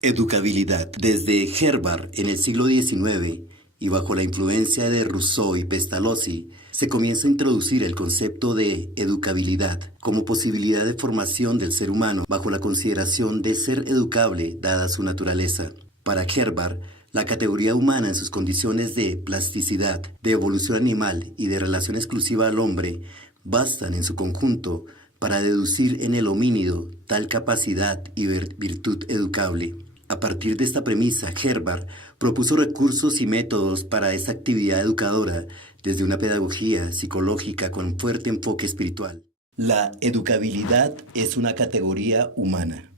Educabilidad. Desde Herbart en el siglo XIX y bajo la influencia de Rousseau y Pestalozzi, se comienza a introducir el concepto de educabilidad como posibilidad de formación del ser humano bajo la consideración de ser educable dada su naturaleza. Para Herbart, la categoría humana en sus condiciones de plasticidad, de evolución animal y de relación exclusiva al hombre bastan en su conjunto para deducir en el homínido tal capacidad y virtud educable. A partir de esta premisa, Herbart propuso recursos y métodos para esa actividad educadora desde una pedagogía psicológica con fuerte enfoque espiritual. La educabilidad es una categoría humana.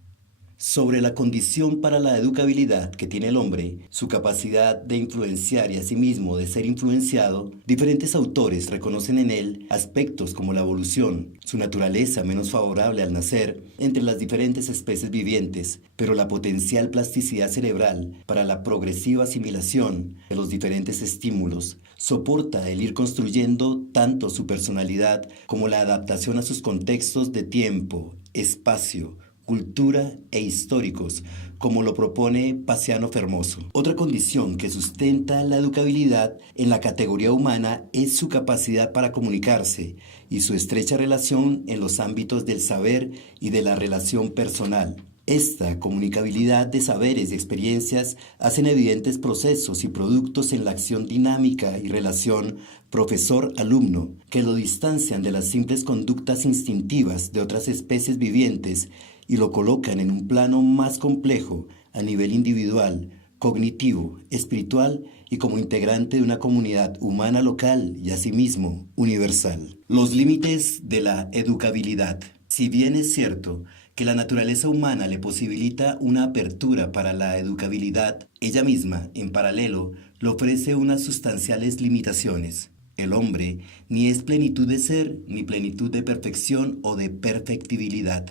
Sobre la condición para la educabilidad que tiene el hombre, su capacidad de influenciar y asimismo de ser influenciado, diferentes autores reconocen en él aspectos como la evolución, su naturaleza menos favorable al nacer entre las diferentes especies vivientes, pero la potencial plasticidad cerebral para la progresiva asimilación de los diferentes estímulos, soporta el ir construyendo tanto su personalidad como la adaptación a sus contextos de tiempo, espacio, cultura e históricos, como lo propone Paciano Fermoso. Otra condición que sustenta la educabilidad en la categoría humana es su capacidad para comunicarse y su estrecha relación en los ámbitos del saber y de la relación personal. Esta comunicabilidad de saberes y experiencias hacen evidentes procesos y productos en la acción dinámica y relación profesor-alumno que lo distancian de las simples conductas instintivas de otras especies vivientes y lo colocan en un plano más complejo a nivel individual, cognitivo, espiritual y como integrante de una comunidad humana local y asimismo universal. Los límites de la educabilidad. Si bien es cierto que la naturaleza humana le posibilita una apertura para la educabilidad, ella misma, en paralelo, le ofrece unas sustanciales limitaciones. El hombre ni es plenitud de ser, ni plenitud de perfección o de perfectibilidad.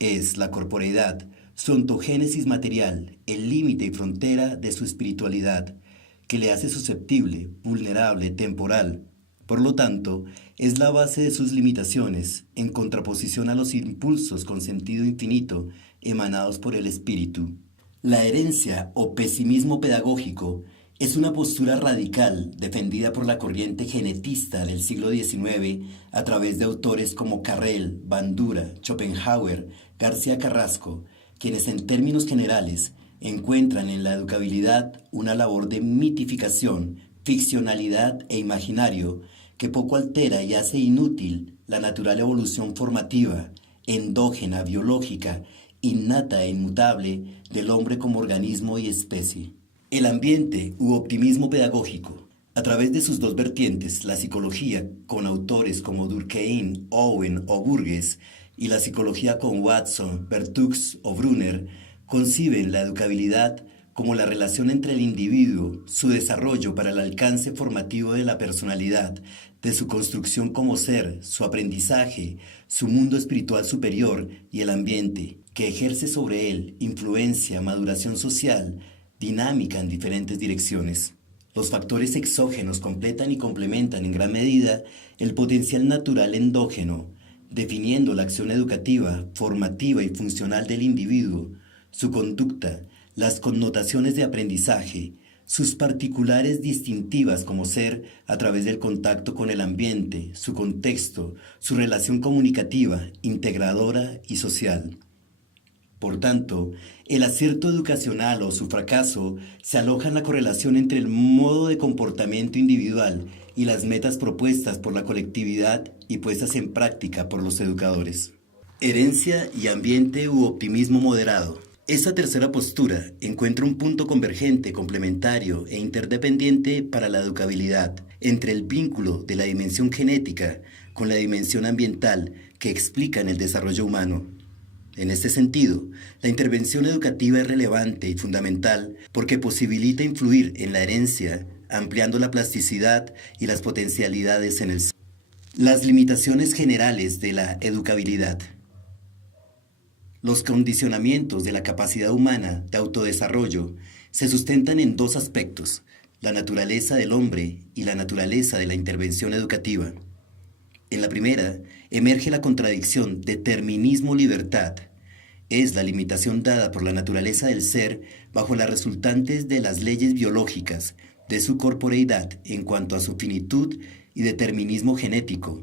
Es la corporeidad, su ontogénesis material, el límite y frontera de su espiritualidad, que le hace susceptible, vulnerable, temporal. Por lo tanto, es la base de sus limitaciones, en contraposición a los impulsos con sentido infinito emanados por el espíritu. La herencia o pesimismo pedagógico es una postura radical defendida por la corriente genetista del siglo XIX a través de autores como Carrel, Bandura, Schopenhauer, García Carrasco, quienes en términos generales encuentran en la educabilidad una labor de mitificación, ficcionalidad e imaginario que poco altera y hace inútil la natural evolución formativa, endógena, biológica, innata e inmutable del hombre como organismo y especie. El ambiente u optimismo pedagógico. A través de sus dos vertientes, la psicología con autores como Durkheim, Owen o Burgess y la psicología con Watson, Bertux o Brunner, conciben la educabilidad como la relación entre el individuo, su desarrollo para el alcance formativo de la personalidad, de su construcción como ser, su aprendizaje, su mundo espiritual superior y el ambiente, que ejerce sobre él influencia, maduración social, dinámica en diferentes direcciones. Los factores exógenos completan y complementan en gran medida el potencial natural endógeno, definiendo la acción educativa, formativa y funcional del individuo, su conducta, las connotaciones de aprendizaje, sus particulares distintivas como ser a través del contacto con el ambiente, su contexto, su relación comunicativa, integradora y social. Por tanto, el acierto educacional o su fracaso se aloja en la correlación entre el modo de comportamiento individual y las metas propuestas por la colectividad y puestas en práctica por los educadores. Herencia y ambiente u optimismo moderado. Esta tercera postura encuentra un punto convergente, complementario e interdependiente para la educabilidad entre el vínculo de la dimensión genética con la dimensión ambiental que explican el desarrollo humano. En este sentido, la intervención educativa es relevante y fundamental porque posibilita influir en la herencia, ampliando la plasticidad y las potencialidades en el ser. Las limitaciones generales de la educabilidad. Los condicionamientos de la capacidad humana de autodesarrollo se sustentan en dos aspectos, la naturaleza del hombre y la naturaleza de la intervención educativa. En la primera, emerge la contradicción determinismo-libertad. Es la limitación dada por la naturaleza del ser bajo las resultantes de las leyes biológicas, de su corporeidad en cuanto a su finitud y determinismo genético,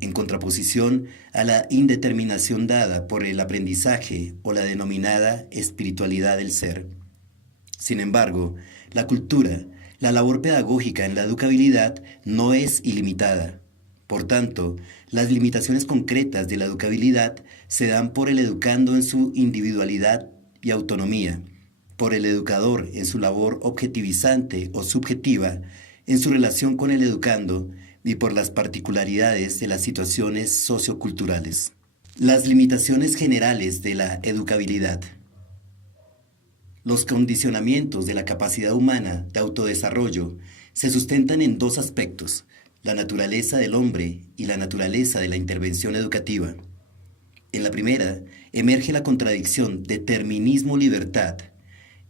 en contraposición a la indeterminación dada por el aprendizaje o la denominada espiritualidad del ser. Sin embargo, la cultura, la labor pedagógica en la educabilidad no es ilimitada. Por tanto, las limitaciones concretas de la educabilidad se dan por el educando en su individualidad y autonomía, por el educador en su labor objetivizante o subjetiva, en su relación con el educando y por las particularidades de las situaciones socioculturales. Las limitaciones generales de la educabilidad. Los condicionamientos de la capacidad humana de autodesarrollo se sustentan en dos aspectos: la naturaleza del hombre y la naturaleza de la intervención educativa. En la primera, emerge la contradicción determinismo-libertad.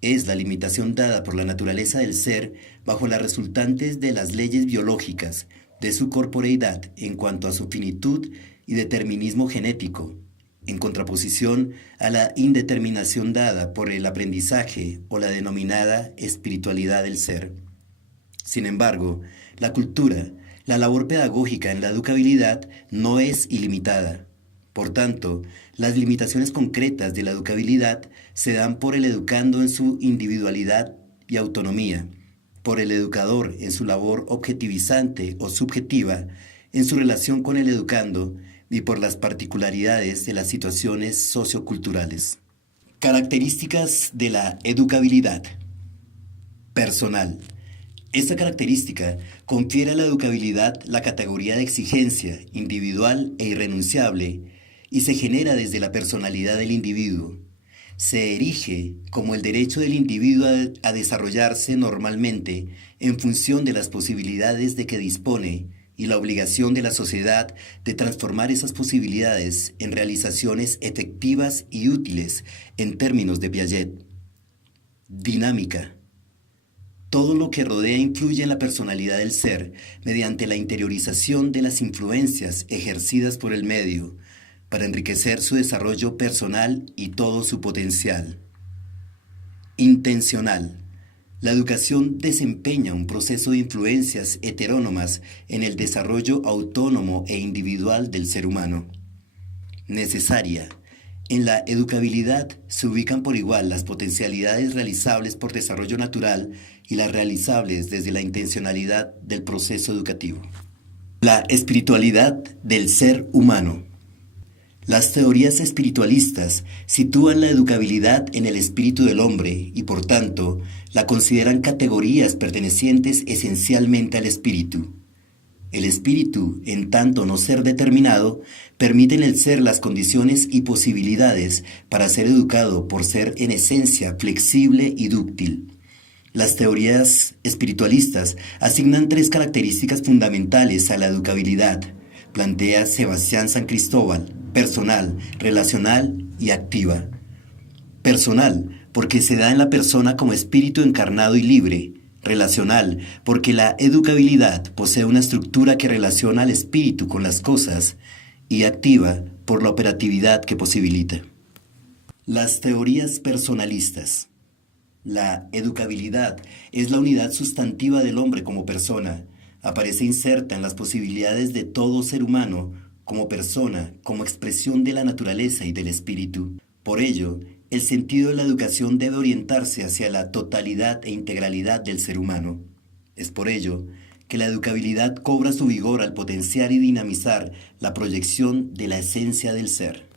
Es la limitación dada por la naturaleza del ser bajo las resultantes de las leyes biológicas, de su corporeidad en cuanto a su finitud y determinismo genético, en contraposición a la indeterminación dada por el aprendizaje o la denominada espiritualidad del ser. Sin embargo, la cultura, la labor pedagógica en la educabilidad no es ilimitada. Por tanto, las limitaciones concretas de la educabilidad se dan por el educando en su individualidad y autonomía, por el educador en su labor objetivizante o subjetiva, en su relación con el educando y por las particularidades de las situaciones socioculturales. Características de la educabilidad. Personal. Esta característica confiere a la educabilidad la categoría de exigencia individual e irrenunciable y se genera desde la personalidad del individuo. Se erige como el derecho del individuo a desarrollarse normalmente en función de las posibilidades de que dispone y la obligación de la sociedad de transformar esas posibilidades en realizaciones efectivas y útiles en términos de Piaget. Dinámica. Todo lo que rodea influye en la personalidad del ser mediante la interiorización de las influencias ejercidas por el medio, para enriquecer su desarrollo personal y todo su potencial. Intencional. La educación desempeña un proceso de influencias heterónomas en el desarrollo autónomo e individual del ser humano. Necesaria. En la educabilidad se ubican por igual las potencialidades realizables por desarrollo natural y las realizables desde la intencionalidad del proceso educativo. La espiritualidad del ser humano. Las teorías espiritualistas sitúan la educabilidad en el espíritu del hombre y, por tanto, la consideran categorías pertenecientes esencialmente al espíritu. El espíritu, en tanto no ser determinado, permite en el ser las condiciones y posibilidades para ser educado por ser en esencia flexible y dúctil. Las teorías espiritualistas asignan tres características fundamentales a la educabilidad, plantea Sebastián San Cristóbal: personal, relacional y activa. Personal, porque se da en la persona como espíritu encarnado y libre. Relacional, porque la educabilidad posee una estructura que relaciona al espíritu con las cosas. Y activa, por la operatividad que posibilita. Las teorías personalistas. La educabilidad es la unidad sustantiva del hombre como persona. Aparece inserta en las posibilidades de todo ser humano, como persona, como expresión de la naturaleza y del espíritu. Por ello, el sentido de la educación debe orientarse hacia la totalidad e integralidad del ser humano. Es por ello que la educabilidad cobra su vigor al potenciar y dinamizar la proyección de la esencia del ser.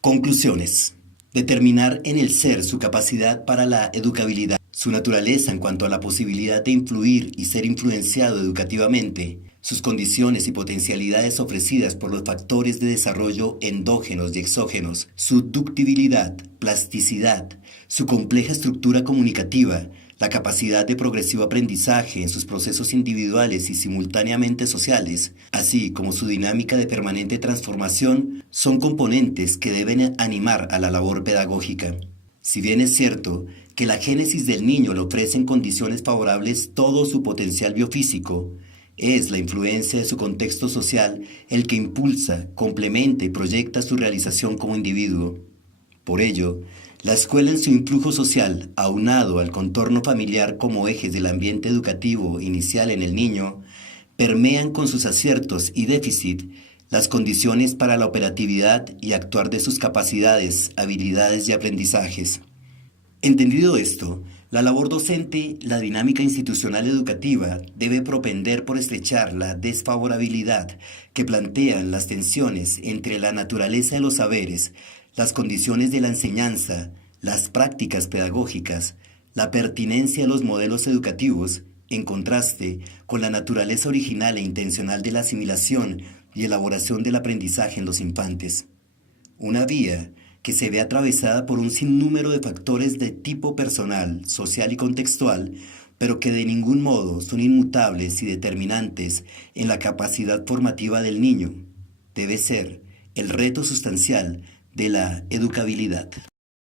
Conclusiones. Determinar en el ser su capacidad para la educabilidad, su naturaleza en cuanto a la posibilidad de influir y ser influenciado educativamente, sus condiciones y potencialidades ofrecidas por los factores de desarrollo endógenos y exógenos, su ductibilidad, plasticidad, su compleja estructura comunicativa, la capacidad de progresivo aprendizaje en sus procesos individuales y simultáneamente sociales, así como su dinámica de permanente transformación, son componentes que deben animar a la labor pedagógica. Si bien es cierto que la génesis del niño le ofrece en condiciones favorables todo su potencial biofísico, es la influencia de su contexto social el que impulsa, complementa y proyecta su realización como individuo. Por ello, la escuela en su influjo social, aunado al contorno familiar como ejes del ambiente educativo inicial en el niño, permean con sus aciertos y déficit las condiciones para la operatividad y actuar de sus capacidades, habilidades y aprendizajes. Entendido esto, la labor docente, la dinámica institucional educativa debe propender por estrechar la desfavorabilidad que plantean las tensiones entre la naturaleza de los saberes, las condiciones de la enseñanza, las prácticas pedagógicas, la pertinencia de los modelos educativos, en contraste con la naturaleza original e intencional de la asimilación y elaboración del aprendizaje en los infantes. Una vía que se ve atravesada por un sinnúmero de factores de tipo personal, social y contextual, pero que de ningún modo son inmutables y determinantes en la capacidad formativa del niño. Debe ser el reto sustancial de la educabilidad.